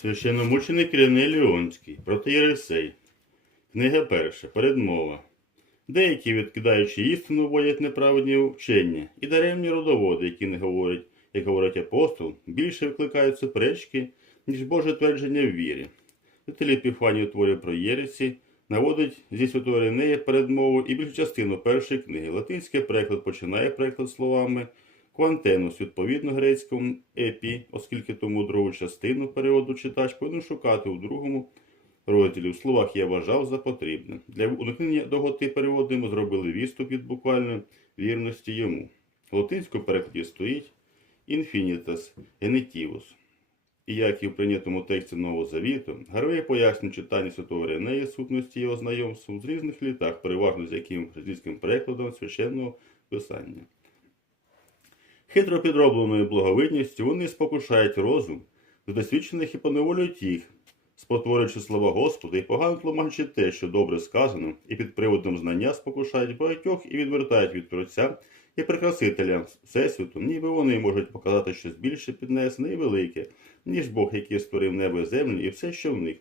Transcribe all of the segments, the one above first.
Священномученик Іриней Леонський проти Єресей. Книга перша. Передмова. Деякі, відкидаючи істину, вводять неправедні вчення і даремні родоводи, які не говорять, як говорить апостол, більше викликають суперечки, ніж Боже твердження в вірі. Вітелій Епіфаній у творі про Єресі наводить зі святого Іринея передмову і більшу частину першої книги. Латинський переклад починає переклад словами Квантенус, відповідно грецькому епі, оскільки тому другу частину переводу читач повинен шукати у другому розділі. В словах я вважав за потрібне. Для уникнення доготи переводу ми зробили відступ від буквальної вірності йому. В латинському перекладі стоїть infinitas genitivus. І як і в прийнятому тексті Нового Завіту, Гарвей пояснює читання Святого Ренея сутності його знайомству з різних літах, переважно з яким християнським перекладом священного писання. Хитро підробленою благовидністю вони спокушають розум до досвідчених і поневолюють їх, спотворюючи слова Господа і погано тлумачачи те, що добре сказано, і під приводом знання спокушають багатьох і відвертають від Творця і Прикрасителя Всесвіту, ніби вони можуть показати щось більше піднесене і велике, ніж Бог, який створив небо землю і все, що в них.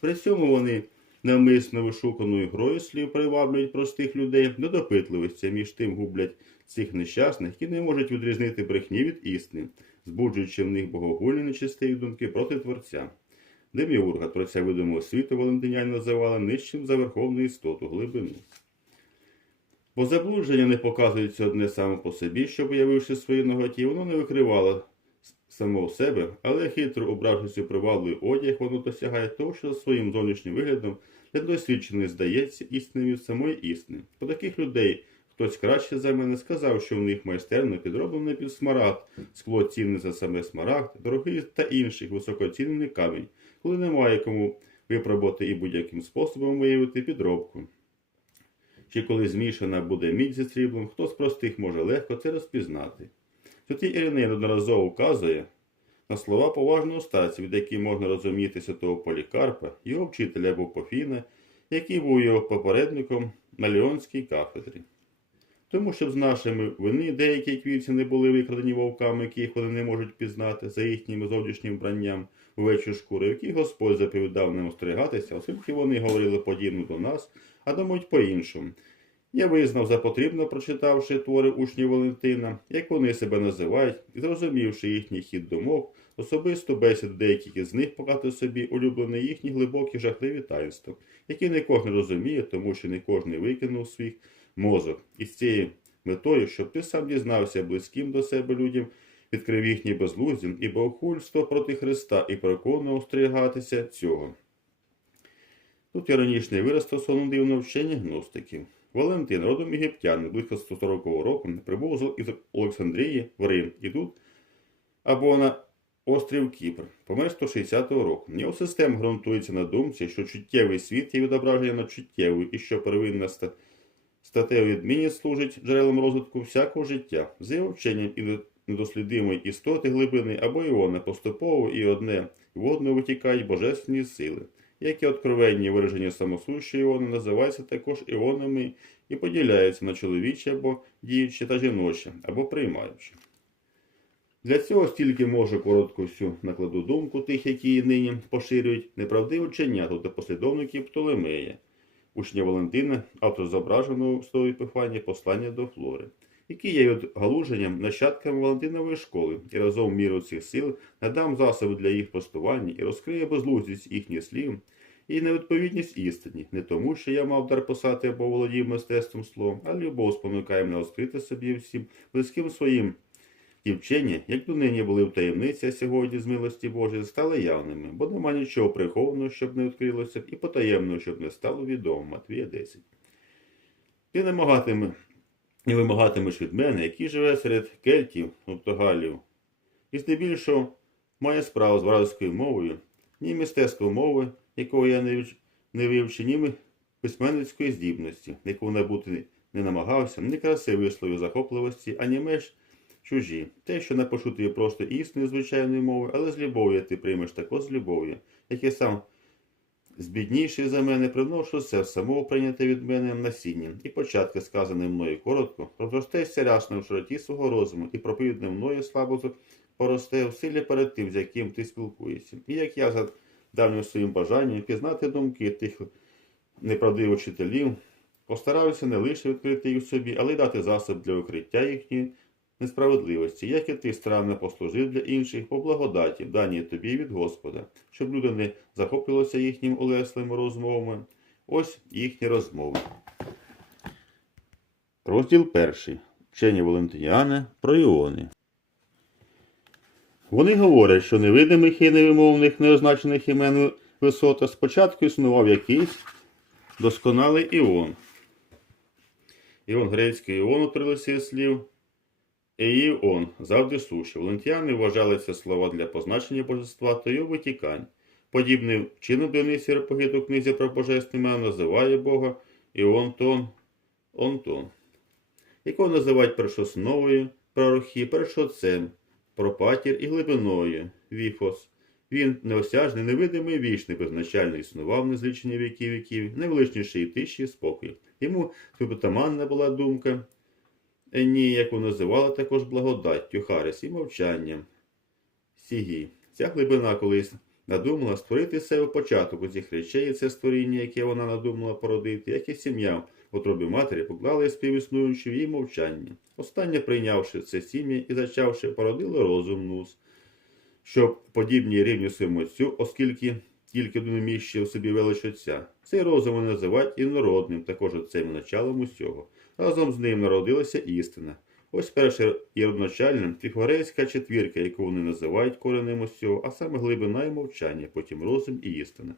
При цьому вони навмисно вишуканою грою слів приваблюють простих людей до допитливості, між тим гублять цих нещасних, які не можуть відрізнити брехні від істини, збуджуючи в них богогульні нечистиві думки проти Творця. Деміурга, творця видимого світу, валентиняни називали нижчим за верховну істоту глибину. Бо заблудження не показується одне саме по собі, що, виявивши свої ноготі, воно не викривало самого себе, але хитро обравшись у привабливий одяг, воно досягає того, що своїм зовнішнім виглядом недосвідчений здається істиною самої істини. По таких людей хтось краще за мене сказав, що в них майстерно підроблений під смарагд, скло цінне за саме смарагд, дорогий та інших високоцінений камінь, коли немає кому випробувати і будь-яким способом виявити підробку. Чи коли змішана буде мідь зі сріблом, хто з простих може легко це розпізнати. Святий Іриней неодноразово вказує на слова поважного старця, від яких можна розуміти святого Полікарпа, його вчителя Бопофіна, який був його попередником на Леонській кафедрі. Тому, щоб з нашими вини деякі квітці не були викрадені вовками, яких вони не можуть пізнати за їхнім зовнішнім вбранням у вечір шкури, які Господь заповідав ним остерігатися, оскільки вони говорили подібно до нас, а думають по-іншому. Я визнав за потрібно, прочитавши твори учнів Валентина, як вони себе називають, і зрозумівши їхній хід думок, особисто бесід деяких із них показати собі улюблені їхні глибокі жахливі таїнства, які не кожен розуміє, тому що не кожен викинув свій мозок. І з цією метою, щоб ти сам дізнався близьким до себе людям, відкрив їхні безлуздя і богохульство проти Христа і переконував остерігатися цього. Тут іронічний вираз стосовно дивного вчення гностиків. Валентин, родом єгиптянин, близько 140 року, прибув з Олександрії в Рим. І тут або на острів Кіпр, помер 160 року. Його система ґрунтується на думці, що чуттєвий світ є відображення на чуттєвий і що первинна ста- статева відмінність служить джерелом розвитку всякого життя, з його вченням і недослідимої істоти глибини або іони поступово і одне в одне витікають божественні сили які откровенні вираження самосущої іони називаються також іонами і поділяються на чоловіче або діюче та жіноче, або приймаюче. Для цього стільки можу коротко всю накладу думку тих, які її нині поширюють неправдиві вчення та послідовників Птолемея, учня Валентина, автор зображеного в слові Епіфанії послання до Флори, які є відгалуженням нащадками Валентинової школи і разом міру цих сил надам засоби для їх постування і розкриє безлуздість їхніх слів і невідповідність істині, не тому, що я мав дар писати або володів мистецтвом словом, а любов спонукає мене розкрити собі всім близьким своїм. І вчення, як донині були в таємниці, а сьогодні з милості Божої стали явними, бо нема нічого прихованого, щоб не відкрилося, і потаємного, щоб не стало відомо. Матвія 10. Ти не не вимагатимеш від мене, який живе серед кельтів, тобто галів, і здебільшого має справу з вражескою мовою, ні мистецької мови, якого я не, вч- вивчив, ні письменницької здібності, якого набути не намагався, ні краси висловів захопливості, ані меж чужі. Те, що напишу тобі просто істиною звичайної мови, але з любов'ю ти приймеш також з любов'ю, як я сам збідніший за мене, приношу все самого прийняте від мене насіння, і початки, сказане мною коротко, розростеться рясно в широті свого розуму, і проповідне мною слабо поросте в силі перед тим, з яким ти спілкуєшся. І як я за давнім своїм бажанням пізнати думки тих неправдивих вчителів, постараюся не лише відкрити їх собі, але й дати засіб для укриття їхньої несправедливості, як і ти старанно послужив для інших по благодаті, даній тобі від Господа, щоб люди не захоплювалися їхнім улеслими розмовами. Ось їхні розмови. Розділ перший. Вчення Валентиніана про іони. Вони говорять, що невидимих і невимовних неозначених імен висота спочатку існував якийсь досконалий іон. Іон грецький іон у трилисі слів. Еїон завжди суші. Валентіани вважали це слова для позначення божества та його витікань. Подібним чином Дионисій Репогит у книзі про божественне ім'я називає Бога Іонтон, Онтон, якого називають першосновою, пророхи, першоцем, пропатір і глибиною, віфос. Він неосяжний, невидимий, вічний, безначально існував незлічені віки віків, найвеличніший тиші і спокій. Йому притаманна була думка, Ені, яку називали також благодаттю, Харис і мовчанням. Сігі. Ця глибина колись надумала створити себе початок усіх речей, і це створіння, яке вона надумала породити, як і сім'я в утробі матері поклали співіснуючи в її мовчання. Останнє, прийнявши це сім'я і зачавши, породило розум нус, щоб подібні рівні своєму отцю, оскільки тільки міщив в собі велич отця. Цей розум називають інородним, також отцем началом усього. Разом з ним народилася істина. Ось перше і родначальним фігорейська четвірка, яку вони називають коренем усього, а саме глибина і мовчання, потім розум і істина.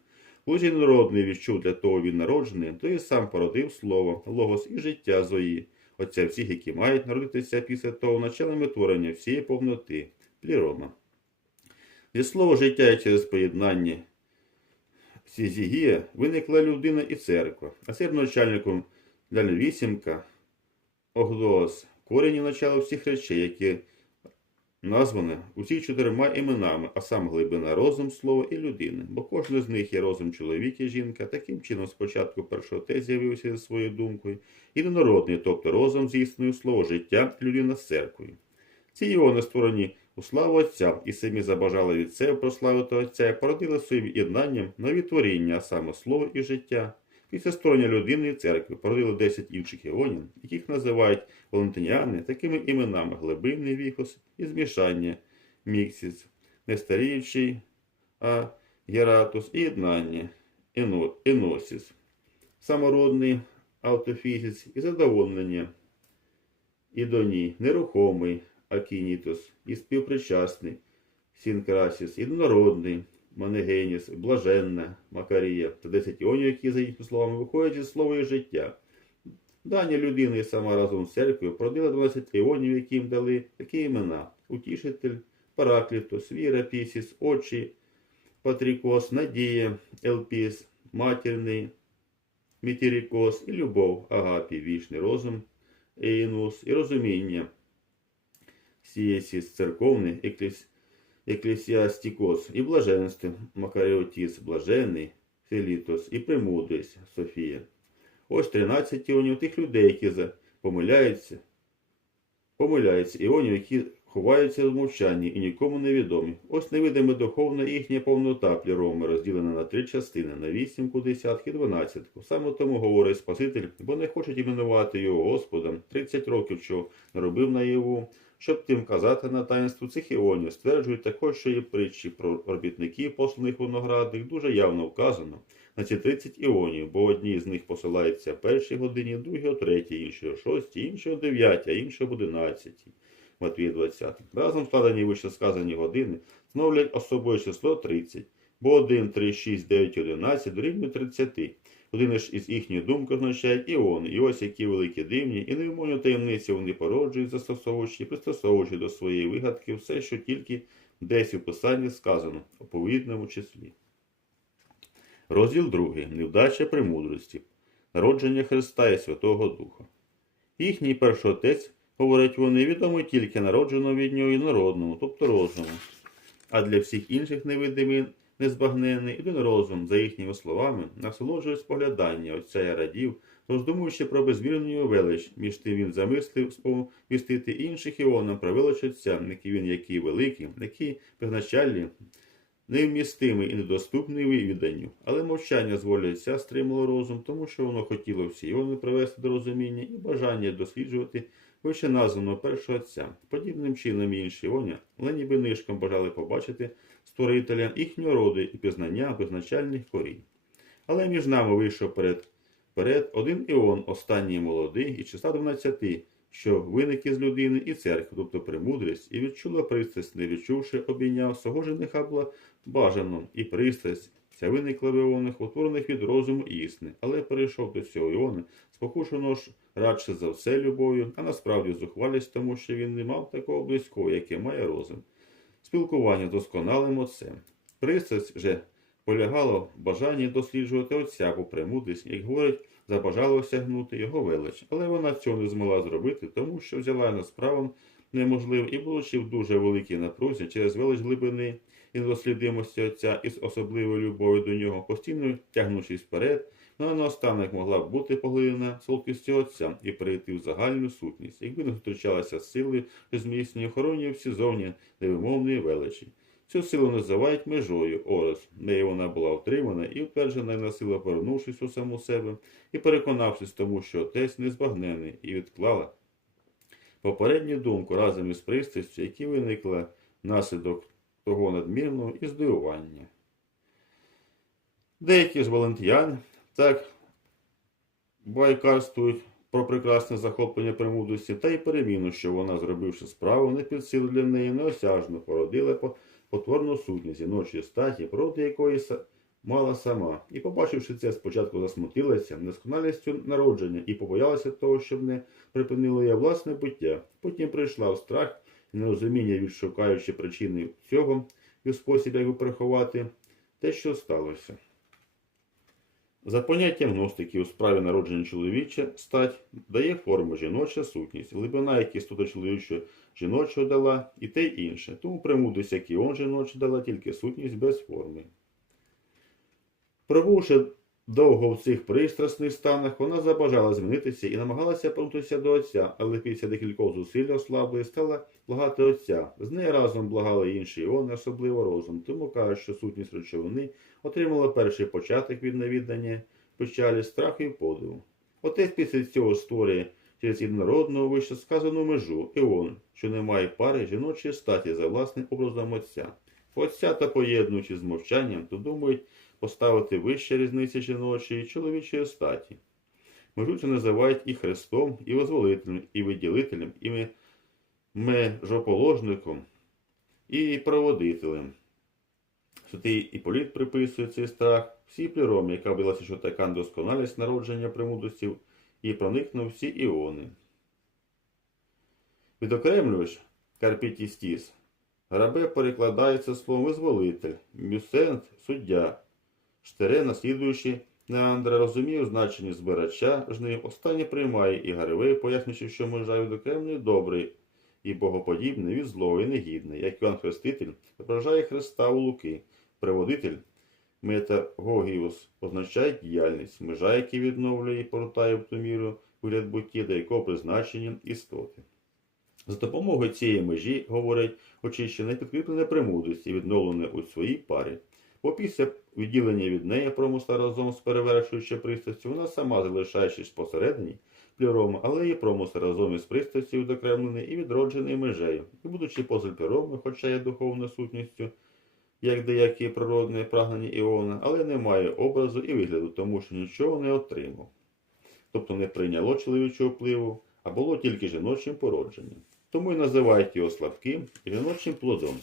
Лузі народний відчув для того він народжений, то і сам породив слово, логос і життя зої, отця всіх, які мають народитися після того началами творення всієї повноти, плірома. Зі слова життя і через поєднання Сізігія виникла людина і церква, а цим начальником для вісімка Оглос, корені начала всіх речей, які названі усі чотирма іменами, а сам глибина розум, слово і людини, бо кожен з них є розум чоловік і жінка. Таким чином, спочатку першого те з'явився зі своєю думкою, і народний, тобто розум з істиною слово життя, людина з церквою. Ці іони створені у славу Отця і самі забажали від себе прославити Отця і породили своїм єднанням нові творіння, а саме слово і життя. Після створення людини церкви породили 10 інших іонів, яких називають валентиніани такими іменами глибинний віхос і змішання міксіс, нестаріючий а гератус і єднання ено- еносіс, самородний автофізіс і задоволення ідоні, нерухомий акінітус і співпричасний сінкрасіс, єдинородний Манегеніс, Блаженна, Макарія та 10 іонів, які, за їхніми словами, виходять зі слова і життя. Дані людини сама разом з церквою породила 12 іонів, які їм дали такі імена: Утішитель, Параклітос, Віра, Пісіс, Очі, Патрікос, Надія, Елпіс, Матірний, Мітірікос і Любов, Агапі, Вічний розум, Ейнус і розуміння. Сієсіс, церковний, екліс, еклесіастікос і блаженство, Макаріотіс, блаженний, Філітос і премудрість, Софія. Ось 13 іонів тих людей, які помиляються, помиляються, іонів, які ховаються в мовчанні і нікому не відомі. Ось невидима духовна їхня повнота пліроми, розділена на три частини, на вісімку, десятки, дванадцятку. Саме тому говорить Спаситель, бо не хочуть іменувати його Господом 30 років, що наробив наяву, щоб тим казати на таїнство цих іонів. Стверджують також, що є притчі про робітників, посланих виноградних, дуже явно вказано на ці 30 іонів, бо одні з них посилаються в першій годині, другі о третій, інші о шостій, інші о дев'ятій, а інші об одинадцятій. Матвія 20. Разом складені вищесказані години становлять особове число 30, бо 1, 3, 6, 9, 11 дорівнює 30. Один ж із їхньої думки означають іони, і ось які великі дивні, і невимовні таємниці вони породжують, застосовуючи і пристосовуючи до своєї вигадки все, що тільки десь у писанні сказано, у повідному числі. Розділ 2. Невдача премудрості. Народження Христа і Святого Духа. Їхній першоотець, говорять вони, відомий тільки народженому від нього і народному, тобто розуму. А для всіх інших невидимий, незбагненний, один розум, за їхніми словами, насолоджують споглядання Отця і радів, роздумуючи про безмірну його велич, між тим він замислив сповістити інших іонам про велич Отця, який він який великий, який безначальний, невмістимий і недоступний вивіданню. Але мовчання з волі Отця стримало розум, тому що воно хотіло всі іони привести до розуміння і бажання досліджувати вище названого першого отця. Подібним чином і інші іони, але ніби нишком бажали побачити створителя їхнього роду і пізнання безначальних корінь. Але між нами вийшов перед, перед один іон, останній молодий, і числа 12, що виник із людини і церкви, тобто премудрість, і відчула пристрасть, не відчувши, обійняв, свого жениха була бажано, і пристрасть ця виникла в іонах, утворених від розуму і істини, але перейшов до цього іони, спокушеного ж радше за все любов'ю, а насправді зухвалість, тому що він не мав такого близького, яке має розум. Спілкування досконалим отцем. Пристрасть же полягало в бажанні досліджувати отця бо премудрість, як говорить, забажало осягнути його велич. Але вона цього не змогла зробити, тому що взяла на справу неможливо і будучи в дуже великій напрузі через велич глибини і недослідимості отця із особливою любов'ю до нього, постійно тягнучись вперед, вона наостанок могла б бути поглинена солодкістю отця і перейти в загальну сутність, якби не зустрічалася з силою, що охоронює всі зовні невимовної величі. Цю силу називають межою орес. Нею вона була отримана і утверджена на сила, повернувшись у саму себе і переконавшись тому, що отець незбагнений, і відклала попередню думку разом із пристрастю, які виникла внаслідок того надмірного і здивування. Деякі ж валентіяни так байкарствують про прекрасне захоплення премудрості та й переміну, що вона, зробивши справу, не під силу для неї неосяжно породила потворну сутність іночої статі, проти якої мала сама. І, побачивши це, спочатку засмутилася недосконалістю народження і побоялася того, щоб не припинило її власне буття. Потім прийшла в страх нерозуміння, відшукаючи причини цього і спосіб, би приховати те, що сталося. За поняттям гностиків у справі народження чоловіча стать дає форму жіноча сутність, глибина, як істота чоловічого жіночого дала, і те інше. Тому премудрість, як і он жіноча дала тільки сутність без форми. Пробувши довго в цих пристрасних станах, вона забажала змінитися і намагалася повернутися до отця, але після декількох зусиль ослабли стала благати отця. З нею разом благали інші іони, особливо розум. Тому кажуть, що сутність речовини отримала перший початок від навідання, печалі, страху і подиву. Отець після цього створює через єдинородного вище сказану межу іон, що не має пари жіночої статі за власним образом отця. Отця та поєднуючи з мовчанням, то думають поставити вище різниці жіночої і чоловічої статі. Межу це називають і Христом, і Возволителем, і виділителем, і межоположником, і проводителем. Святий Іполіт приписує цей страх всій пліромі, яка вилася, що така досконалість народження премудростів, і проникнув всі іони. Відокремлювач Карпітістіс. Грабе перекладається словом визволитель, мюсент суддя. Штере, наслідуючи Неандра, розуміє значення збирача жнив, останнє приймає і Гаревей, пояснюючи, що межа відокремлює добрий і богоподібний від злого і негідний, як Іван Хреститель зображає Христа у Луки, приводитель Метагогіус означає діяльність, межа, яка відновлює і повертає в ту міру вигляд буття, до якого призначення істоти. За допомогою цієї межі, говорять, очищене підкріплене премудрості, відновлене у своїй парі. Бо після відділення від неї промисла разом з перевершуючи пристрастю, вона сама залишаючись посередині пліроми, але її промисла разом із пристрастю відокремлений і відроджений межею. І будучи поза пліроми, хоча є духовною сутністю, як деякі природні прагнення Іона, але не має образу і вигляду, тому що нічого не отримав. Тобто не прийняло чоловічого впливу, а було тільки жіночим породженням. Тому і називають його слабким жіночим плодом.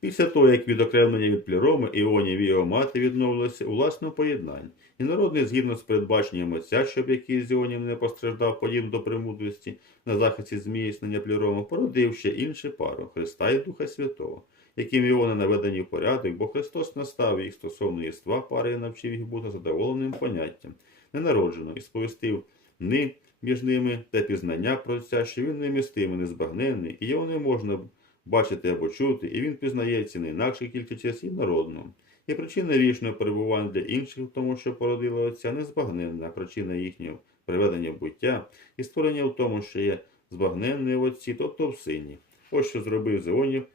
Після того, як відокремлення від пліроми, іонів і його мати відновилися у власному поєднанні, і народний, згідно з передбаченням отця, щоб якийсь з іонів не постраждав, подібно до премудрості на захисті зміцнення пліроми, породив ще іншу пару Христа і Духа Святого, яким іони наведені в порядок, бо Христос наставив їх стосовно єства пари і навчив їх бути задоволеним поняттям, ненароджено, і сповістив ни між ними те пізнання про Отця, що він немістимий, незбагненний, і його не можна бачити або чути, і він пізнається не інакше тільки через інородну. І причина вічного перебування для інших в тому, що породила отця, незбагненна, а причина їхнього приведення в буття і створення в тому, що є збагненний в отці, тобто в сині. Ось що зробив Зеонів,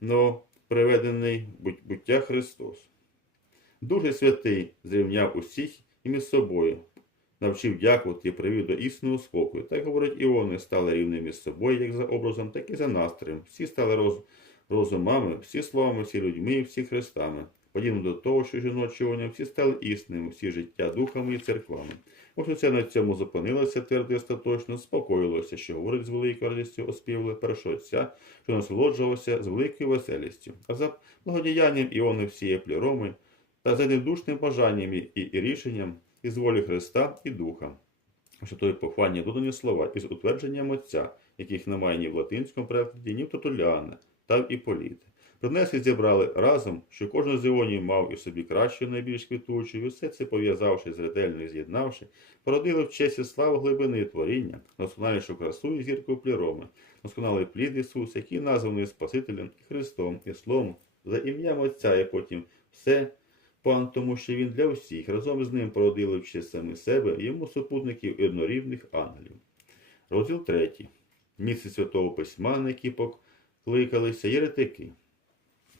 но приведений буття Христос. Дуже святий зрівняв усіх і між собою, навчив дякувати і привів до істинного спокою. Так говорить, і вони стали рівними з собою, як за образом, так і за настроєм. Всі стали роз, розумами, всі словами, всі людьми, всі хрестами. Подібно до того, що жіночі вони всі стали істинними, всі життя духами і церквами. Ось оце на цьому зупинилося твердо остаточно, спокоїлося, що говорить з великою радістю оспівли першого отця, що насолоджувався з великою веселістю. А за благодіянням Іони всієї пліроми та за недушним бажанням і, і рішенням із волі Христа і Духа, що той похвальні додані слова із утвердженням Отця, яких немає ні в латинському перекладі, ні в Тотуляна, та в Іполіти. Принесли зібрали разом, що кожен з іонів мав і собі кращу, найбільш квітучу, і все це пов'язавши з ретельно і з'єднавши, породили в честь і славу глибини творіння, досконалішу красу і зірку пліроми, досконалий плід Ісус, який названий Спасителем і Христом і Словом, за ім'ям Отця, і потім все пан, тому що він для всіх разом з ним породили самі себе, йому супутників і однорідних ангелів. Розділ 3. Місце Святого Письма, на які покликалися єретики.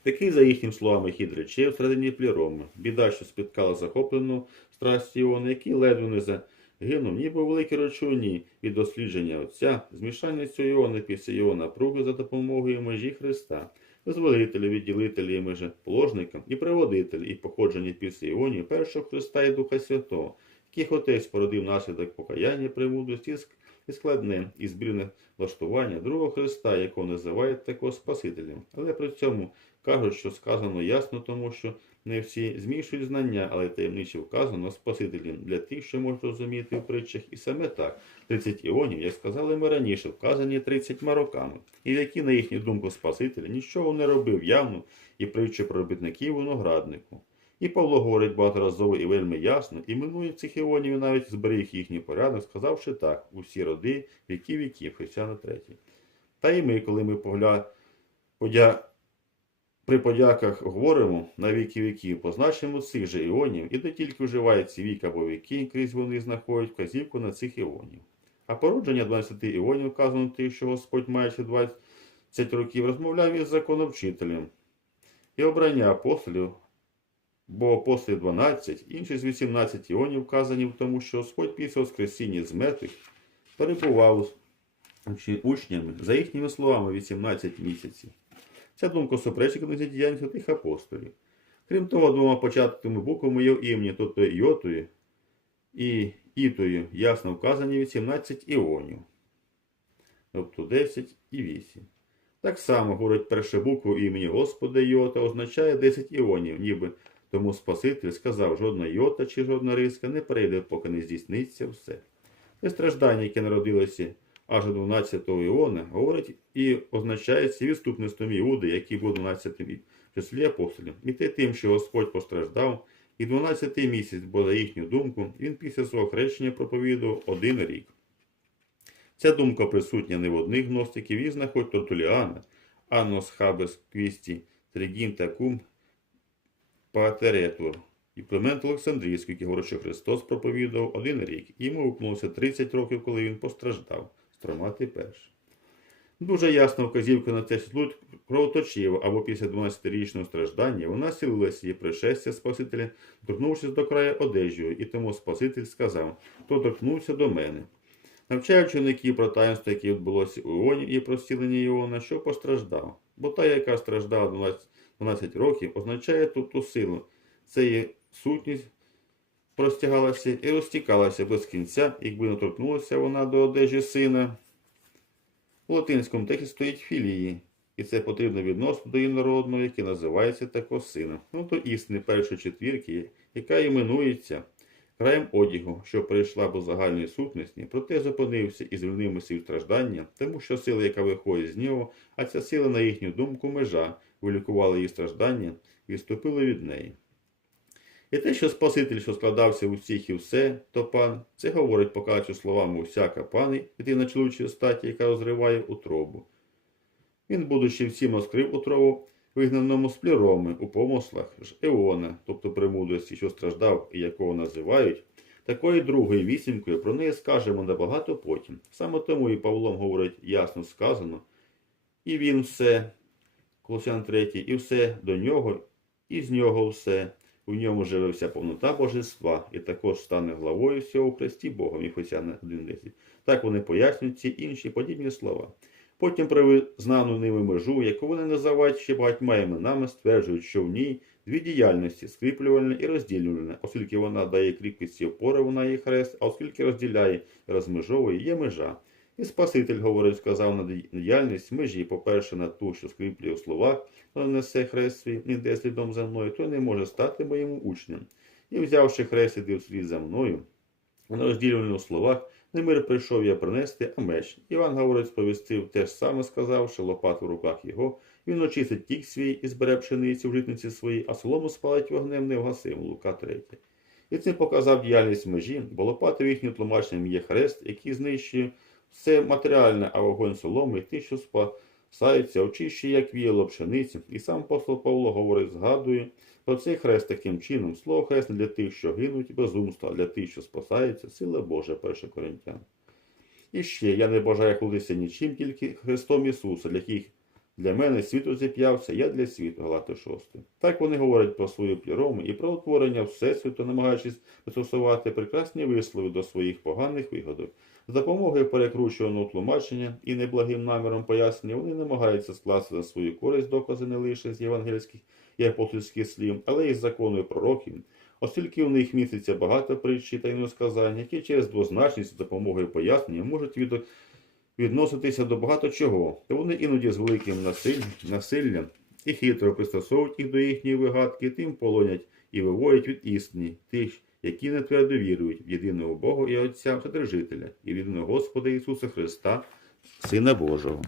Такий, за їхнім словами, хід речей всередині пліроми. Біда, що спіткала захоплену страсть Іони, який ледве не загинув, ніби у великій речовині від дослідження Отця, змішання цього Іони після його напруги за допомогою межі Христа, визволителя, відділителі і межеположника, і приводителі, і походження після Іонії першого Христа і Духа Святого, яких Отець породив наслідок покаяння, премудрості і складне, і збірне влаштування другого Христа, якого називають також Спасителем. Але при цьому кажуть, що сказано ясно, тому що не всі змішують знання, але таємниче вказано Спасителем для тих, що можуть розуміти в притчах, і саме так. 30 іонів, як сказали ми раніше, вказані 30 роками, і які, на їхню думку, Спасителя нічого не робив явно і притчі про робітників винограднику. І Павло говорить багаторазово і вельми ясно, іменує цих іонів і навіть зберіг їхній порядок, сказавши так, усі роди, віки віків, Християна 3. Та і ми, коли ми погля... подя... при подяках говоримо на віки віків, позначимо цих же іонів, і де тільки вживається вік або віки, крізь вони знаходять вказівку на цих іонів. А породження 12 іонів вказано тим, що Господь маючи 20 років розмовляв із законовчителем. І обрання апостолів, бо апостолів 12, інші з 18 іонів вказані в тому, що Господь після Воскресіння з мертвих перебував учнями за їхніми словами 18 місяців. Ця думка суперечить книзі діянь святих апостолів. Крім того, двома початковими буквами є в імені, тобто Йотою і Ітою, ясно вказані 18 іонів, тобто 10 і 8. Так само, говорить перша буква імені Господа Йота означає 10 іонів, ніби тому Спаситель сказав, жодна йота чи жодна риска не перейде, поки не здійсниться все. Це страждання, яке народилося аж до 12-го іона, говорить і означається відступництвом Іуди, який був 12-тим в числі апостолів, і те тим, що Господь постраждав, і 12-й місяць, бо за їхню думку, він після свого хрещення проповідував один рік. Ця думка присутня не в одних гностиків, і знаходить Тортуліана, Аннос Хабес Квісті, Тригін та Кум Патеретур і Климент Олександрійський, який говорить, що Христос проповідував один рік, і йому випнулося 30 років, коли він постраждав. Стромати перший. Дуже ясна вказівка на що слуд кровоточив або після 12-річного страждання вона сілилася її пришестя Спасителя, торкнувшись до краю одежею, і тому Спаситель сказав, хто торкнувся до мене. Навчає учеників про таїнство, яке відбулося у Іоні і про зцілення Іона, що постраждав. Бо та, яка страждала 12, 12 років, означає тут ту силу. Це є сутність простягалася і розтікалася без кінця, якби не торкнулася вона до одежі сина. У латинському тексті стоїть філії, і це потрібно відносно до інородного, яке називається також сином. Ну то істини першої четвірки, яка іменується краєм одягу, що перейшла до загальної сутності, проте зупинився і звільнив усі страждання, тому що сила, яка виходить з нього, а ця сила, на їхню думку, межа, вилікувала її страждання і відступила від неї. І те, що Спаситель, що складався у всіх і все, то пан, це говорить, покажучи словами усяка пани, дитина чоловічої статі, яка розриває утробу. Він, будучи всім розкрив утрову, вигнаному з пліроми у помислах ж Еона, тобто премудрості, що страждав і якого називають, такою другою вісімкою про неї скажемо набагато потім. Саме тому і Павлом говорить ясно сказано, і він все, Колосян 3, і все до нього, і з нього все. У ньому живе вся повнота божества, і також стане главою всього в Христі Богом, і Хосяна 1.10. Так вони пояснюють ці інші подібні слова. Потім привели знану ними межу, яку вони називають ще багатьма іменами, стверджують, що в ній дві діяльності скріплювальна і розділювальна, оскільки вона дає кріпкість опори, вона є хрест, а оскільки розділяє і розмежовує, є межа. І Спаситель говорить, сказав на діяльність межі, по-перше, на ту, що скріплює в словах, але несе хрест свій, іде слідом за мною, той не може стати моїм учнем. І взявши хрест, іди вслід за мною, на розділюванні у словах, не мир прийшов я принести, а меч. Іван говорить, сповістив те ж саме сказавши, лопат в руках його. Він очистить тік свій і збере пшеницю в житниці своїй, а солому спалить вогнем невгасим. Лука 3. І цим показав діяльність межі, бо лопати в їхнім тлумаченням є хрест, який знищує все матеріальне, а вогонь соломи, ті, що спасаються, очищує, як віяло пшениці. І сам апостол Павло говорить, згадує про цей хрест таким чином. Слово хрест не для тих, що гинуть, безумство, а для тих, що спасаються, сила Божа, 1 Коринтян. І ще я не бажаю хвалитися нічим, тільки Христом Ісуса, для яких для мене світу зіп'явся, я для світу, Галати 6. Так вони говорять про свою плірому і про утворення Всесвіту, намагаючись пристосувати прекрасні вислови до своїх поганих вигодок. З допомогою перекручуваного тлумачення і неблагим наміром пояснення вони намагаються скласти за свою користь докази не лише з євангельських і апостольських слів, але й з закону пророків, оскільки у них міститься багато притчі та іносказань, які через двозначність з допомогою пояснення можуть від... відноситися до багато чого, то вони іноді з великим насиллям і хитро пристосовують їх до їхньої вигадки, тим полонять і виводять від істини тих, які не твердо вірують в єдиного Бога і Отця Вседержителя, і в єдиного Господа Ісуса Христа, Сина Божого.